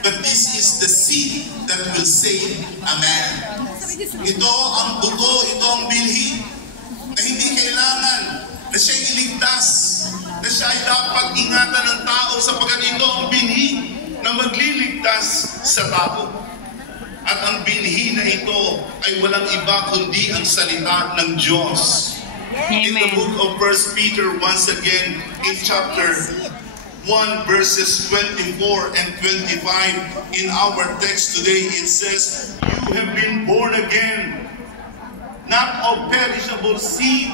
but this is the seed that will save a man. Ito ang buto, ito ang bilhi na hindi kailangan na siya iligtas, na siya ay dapat ingatan ng tao sapagkat ito ang binhi na magliligtas sa tao. At ang binhi na ito ay walang iba kundi ang salita ng Diyos. In the book of 1 Peter, once again, in chapter 1 verses 24 and 25, in our text today it says, "You have been born again, not of perishable seed,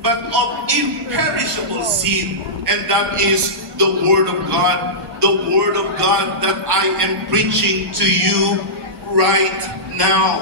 but of imperishable seed, and that is the Word of God, the Word of God that I am preaching to you right now."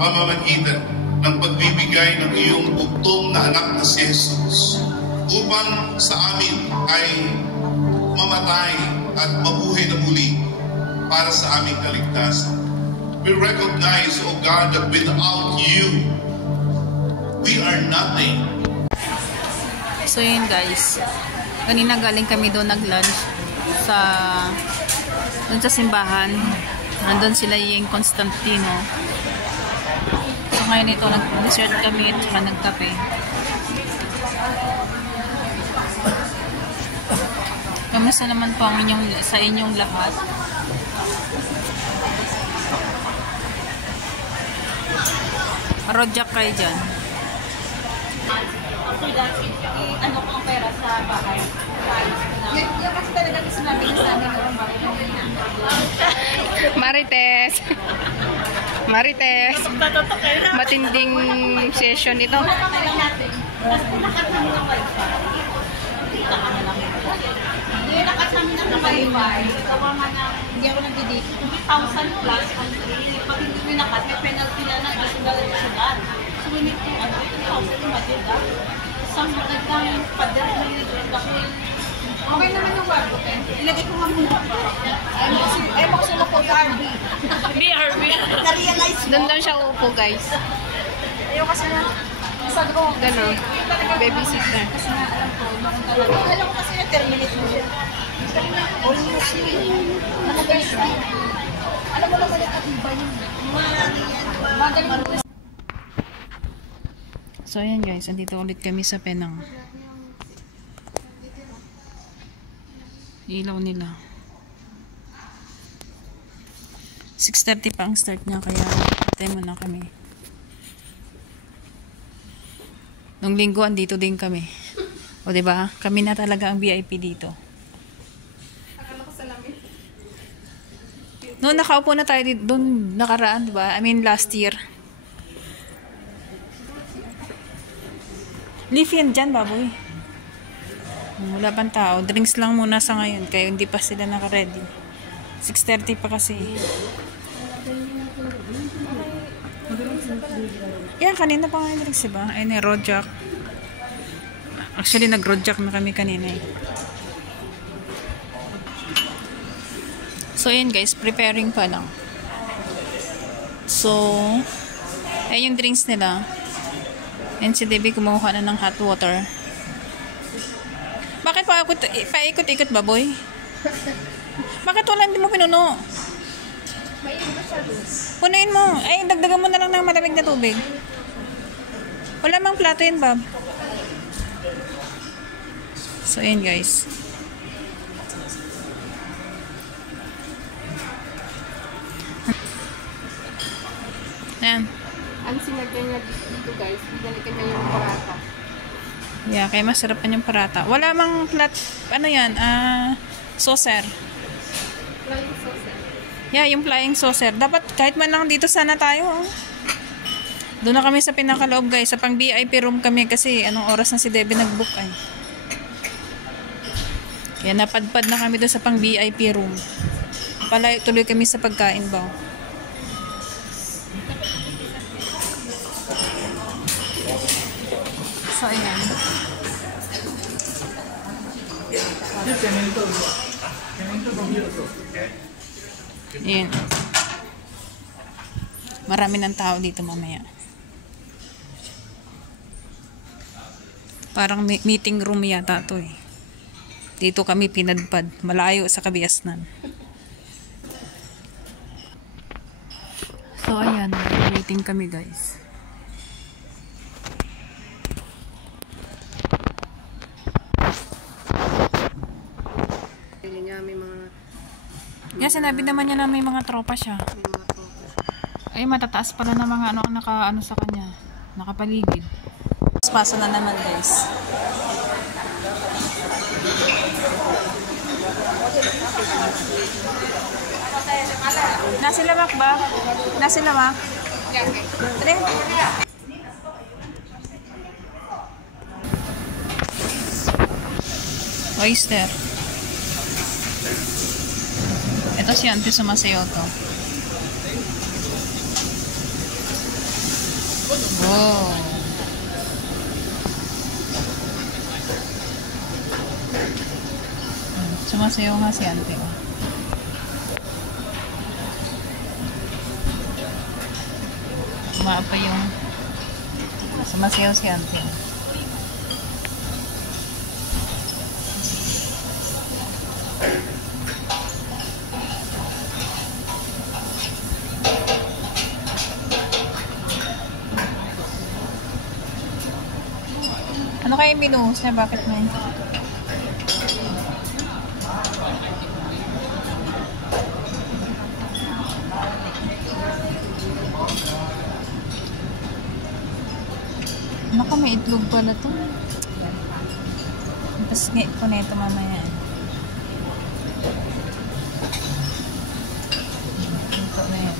Pamamagitan ng pagbibigay ng iyong bugtong na anak na si Jesus upang sa amin ay mamatay at mabuhay na muli para sa aming kaligtasan. We recognize, O God, that without you, we are nothing. So yun guys, kanina galing kami doon nag-lunch doon sa simbahan. Nandun sila yung Constantino. So ngayon ito, nag-dessert kami at saka nagkape. Kamusta naman po ang sa inyong lahat? Rojak kayo dyan. Ano ko ang pera sa bahay. Yung kasi talaga gusto namin sa amin. Marites! Marites! Matinding session ito. Hindi nakas namin ng wifi. Hindi ako nagdidate. 2,000 plus ang pag hindi nyo nakas, may penalty na ng isugal. So we need to 2,000 imagine that. Isang magandang pader na dahil okay naman yung word, okay? Ilagay ko nga muna. Ay mo kasi po sa RB. BRB. Na-realize mo. Doon lang siya upo guys. Ayaw kasi na. Sabi ko, Gano'n. Babysitter. kasi na alam ko, alam ko kasi na-terminate mo siya. Almost yun. Nakagalit na. Alam mo naman yung katiba yun. Magaling mo. So ayan guys, andito ulit kami sa Penang. Ilaw nila. 6:30 pa ang start niya, kaya patay muna kami. Nung linggo andito din kami. O diba? Kami na talaga ang VIP dito. No, nakaupo na tayo dito doon nakaraan, diba? I mean last year. Leaf yan dyan, baboy. Wala pang tao. Drinks lang muna sa ngayon. Kaya hindi pa sila naka-ready. 6:30 pa kasi. Yan, kanina pa nga yung drinks, diba? Ayun, rojak. Actually, nag-rojak na kami kanina eh. So, yun guys. Preparing pa lang. So, ayun yung drinks nila. And si Debbie kumuha na ng hot water. Bakit paikot-ikot ba, boy? Bakit wala hindi mo pinuno? May iba siya doon. Punuin mo. Ay, dagdagan mo na lang ng malamig na tubig. Wala mang plato yun, Bob. So, yun guys. Ayan. Ang sinagyan niya dito guys, binalikan niya yung parata. Yeah, kaya masarap pa yung parata. Wala mang plat, ano yan, saucer. Flying saucer. Yeah, yung flying saucer. Dapat kahit man lang dito sana tayo. Oh. Doon na kami sa pinakaloob guys. Sa pang VIP room kami kasi anong oras na si Debbie nag-book ay. Kaya napadpad na kami doon sa pang VIP room. Palayo tuloy kami sa pagkain ba. So ayan. Ayan. Marami ng tao dito mamaya. Parang meeting room yata to eh. Dito kami pinadpad. Malayo sa Kabiasnan. So ayan. Waiting kami guys. May mga Yeah, sinabi naman niya na may mga tropa siya. Ay, matataas pala na mga ano sa kanya. Nakapaligid. Paso na naman, guys. Nasilamak ba? Nasilamak? Tari. Oyster. Ito si Auntie sumasayaw to. Wow. Sumasayaw nga si Auntie. Umaapa yung sumasayaw si Auntie. Ano kaya yung binuhos niya? Bakit may? Ano ka, may itlog pala to. Tapos ngayon ko na ito mamaya. Ito na yun.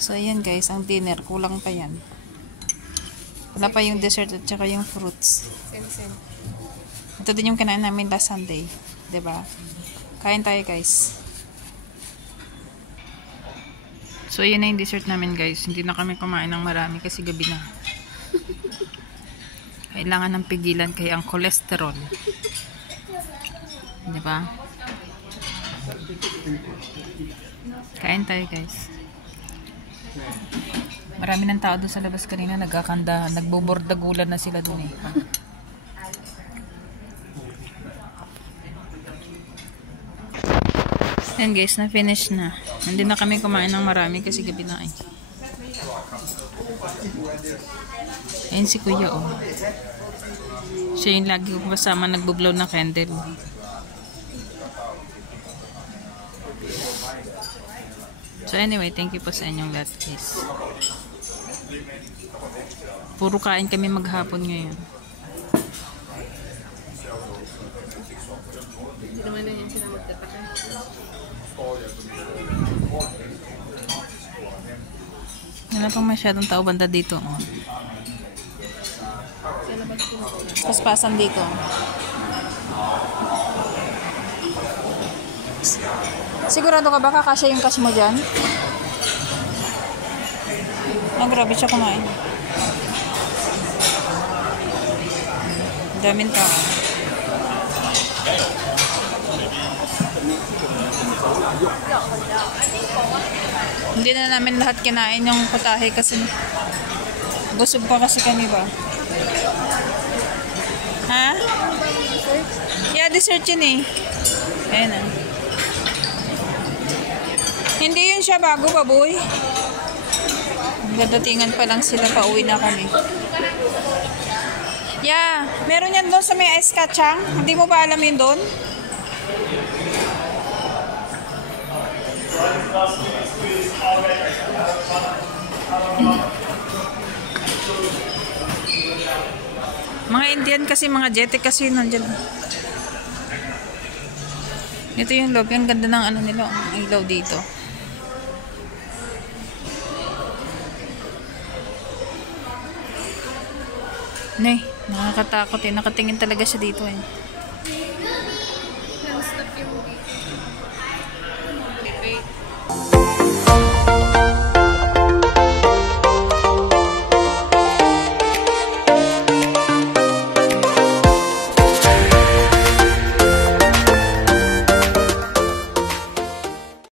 So, ayan guys, ang dinner. Kulang pa yan. Wala pa yung dessert at saka yung fruits. Ito din yung kinain namin last Sunday. Diba? Kain tayo guys. So, ayan na yung dessert namin guys. Hindi na kami kumain ng marami kasi gabi na. Kailangan ng pigilan kaya ang cholesterol. Diba? Kain tayo guys. Marami ng tao doon sa labas kanina, nagkakanda, nagbobordagulan na sila doon eh. Yan guys, na-finish na. Hindi na kami kumain ng marami kasi gabi na eh. Ayan si Kuya oh. Siya yung lagi ko kasama nagbublow na candle. So anyway, thank you po sa inyong lahat guys. Puro kain kami maghapon ngayon. hindi naman na yan sila magtatakan. Wala pang masyadong tao banda dito. Oh. Paspasan dito. Sigurado ka ba kakasya yung cash mo dyan? Grabe siya kumain. Daming tao. Hindi na namin lahat kinain yung putahe kasi busog pa kasi kami ba. Ha? Yeah, dessert yun eh. Ayan na. Hindi yun siya bago, baboy. Dadatingan pa lang sila, pauwi na kami. Yeah, meron yan doon sa may ice kachang. Hindi mo ba alam yun doon? Mga Indian kasi, mga jete kasi nandyan. Ito yung loob, yung ganda ng ano nila, ang ilaw dito. Nay, nakakatakot eh. Nakatingin talaga siya dito eh. Non-stop yung dito.